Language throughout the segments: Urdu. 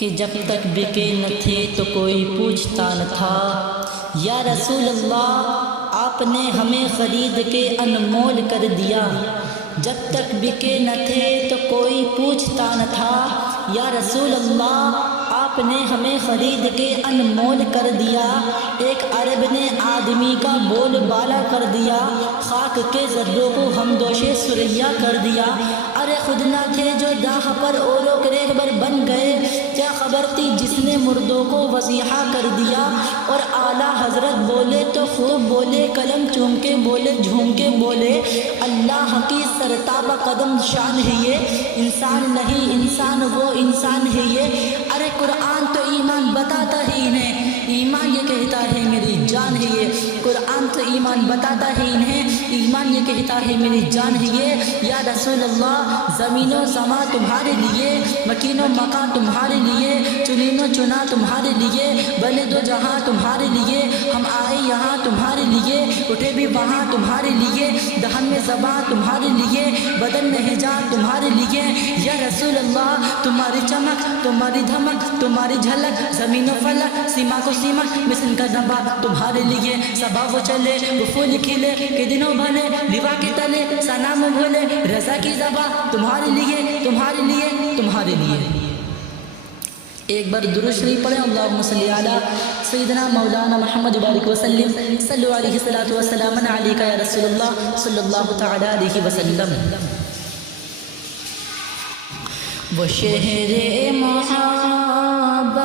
کہ جب تک بکے نہ تھے تو کوئی پوچھتا نہ تھا۔ یا رسول اللہ آپ نے ہمیں خرید کے انمول کر دیا، جب تک بکے نہ تھے تو کوئی پوچھتا نہ تھا۔ یا رسول اللہ آپ نے ہمیں خرید کے انمول کر دیا، ایک عرب نے آدمی کا بول بالا کر دیا، خاک کے ذروں کو ہم دوشے سریا کر دیا۔ ارے خود نہ تھے جو داہ پر اولو کے رہبر بن گئے، کیا خبر تھی جس نے مردوں کو وضیحہ کر دیا۔ اور اعلیٰ حضرت بولے تو خوب بولے، قلم چوم کے بولے، جھوم کے بولے، اللہ کی سرتابہ قدم شان ہے یہ، انسان نہیں انسان وہ انسان ہے یہ۔ ارے قرآن تو ایمان بتاتا ہی انہیں، ایمان یہ کہتا ہے میری جان ہے یہ، قرآن تو ایمان بتاتا ہے انہیں، ایمان یہ کہتا ہے میری جان ہے یہ۔ یا رسول اللہ زمین و سما تمہارے لیے، مکین و مکان تمہارے لیے، چنین و چنا تمہارے لیے، بلے دو جہاں تمہارے لیے، ہم آئے یہاں تمہارے لیے، اٹھے بھی وہاں تمہارے لیے، دہن میں زباں تمہارے لیے، بدن میں حجاب تمہارے لیے۔ یا رسول اللہ تمہاری چمک، تمہاری دھمک، تمہاری جھلک، زمین و فلک، سیما کو سیمک، مسن کا نبا تمہارے لیے، صبا وہ چلے وہ پھول کھلے، کہ دنوں بھلے لیوا کے تلے، سنام بھولے رضا کی زبا تمہارے لیے، تمہارے لیے، تمہارے لیے۔ ایک بار درود شریف پڑھیں، اللہم صلی علی سیدنا مولانا محمد بارک وسلم، صلو علیہ الصلاۃ والسلام علیک یا رسول اللہ صلی اللہ تعالی علیہ وسلم۔ وہ شہر محبت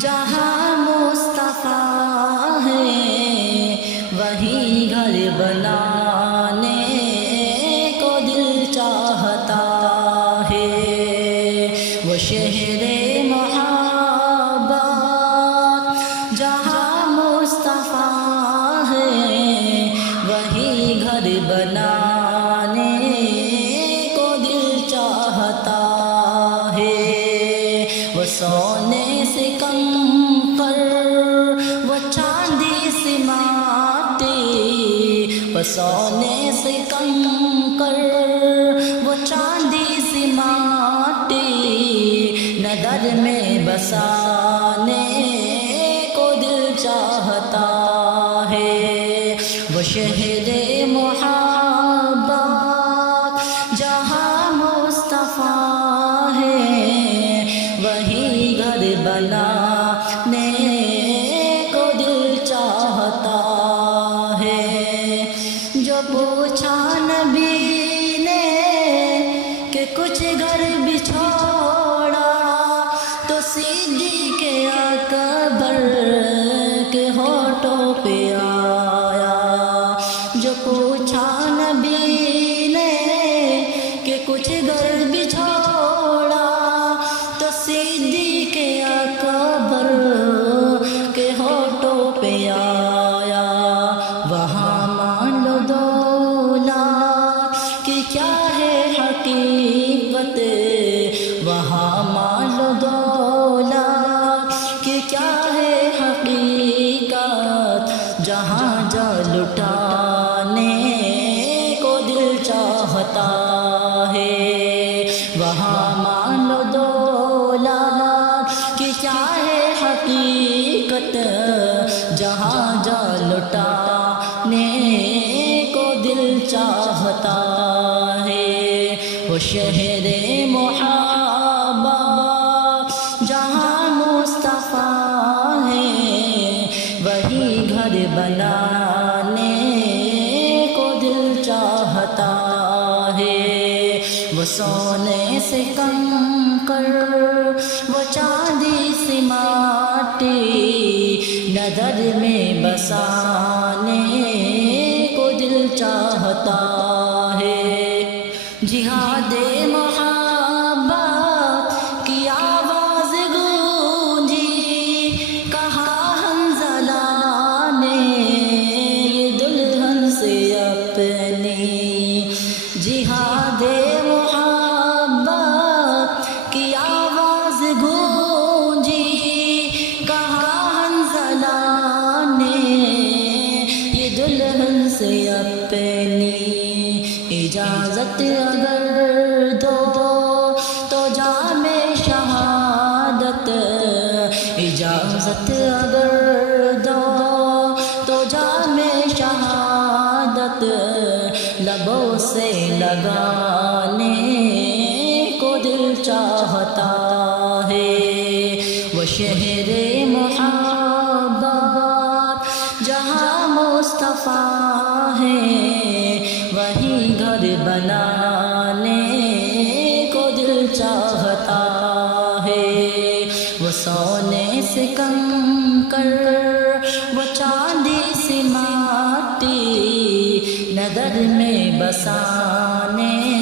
جہاں مصطفیٰ ہے، وہی گھر بنانے کو دل چاہتا ہے۔ وہ شہر محبت جہاں مصطفیٰ ہے، وہی گھر بنانے کو دل چاہتا ہے۔ وہ سونے سے کنکر، وہ چاندی سے ماٹی، وہ سونے سے کنکر، وہ چاندی سے ماٹی، نظر میں بسانے کو دل چاہتا ہے۔ وہ شہر محبت جہاں مصطفیٰ ہے، وہی گھر بنانے کو دل چاہتا ہے۔ جو پوچھا نبی نے کہ کچھ گھر بھی چھوڑا، تو صدیق اکبر کے ہونٹوں پہ آیا۔ جو پوچھا نبی نے کہ کچھ گھر بھی چھوڑا، تو صدیق اکبر کے ہونٹوں پہ آیا۔ وہاں مان لو دولت کی کیا ہے حقیقت، وہاں مان لو دولت کی کیا ہے حقیقت، جہاں جا لٹانے کو دل چاہتا ہے۔ وہاں مان لو دولت کی کیا ہے حقیقت، جہاں جا لٹانے کو دل چاہتا ہے۔ وہ شہر محبت جہاں مصطفیٰ ہے، وہی گھر بنانے کو دل چاہتا ہے۔ وہ سونے سے کنکر، وہ چاندی سے ماٹی، نظر میں بسانے کو دل چاہتا ہے۔ جہاد محبت کی آواز گونجی، کہا حنظلہ نے یہ دلہن سے اپنی۔ جہاد محبت کی آواز گونجی، کہا حنظلہ نے یہ دلہن سے اپنی۔ اجازت اگر اجازت اگر دو تو جام شہادت لبوں سے لگانے کو دل چاہتا ہے۔ وہ شہر محبت جہاں مصطفیٰ ہے، وہیں گھر بنانے کو دل چاہتا ہے۔ وہ سونے سے کنکر، وہ چاندی سے ماٹی، نظر میں بسانے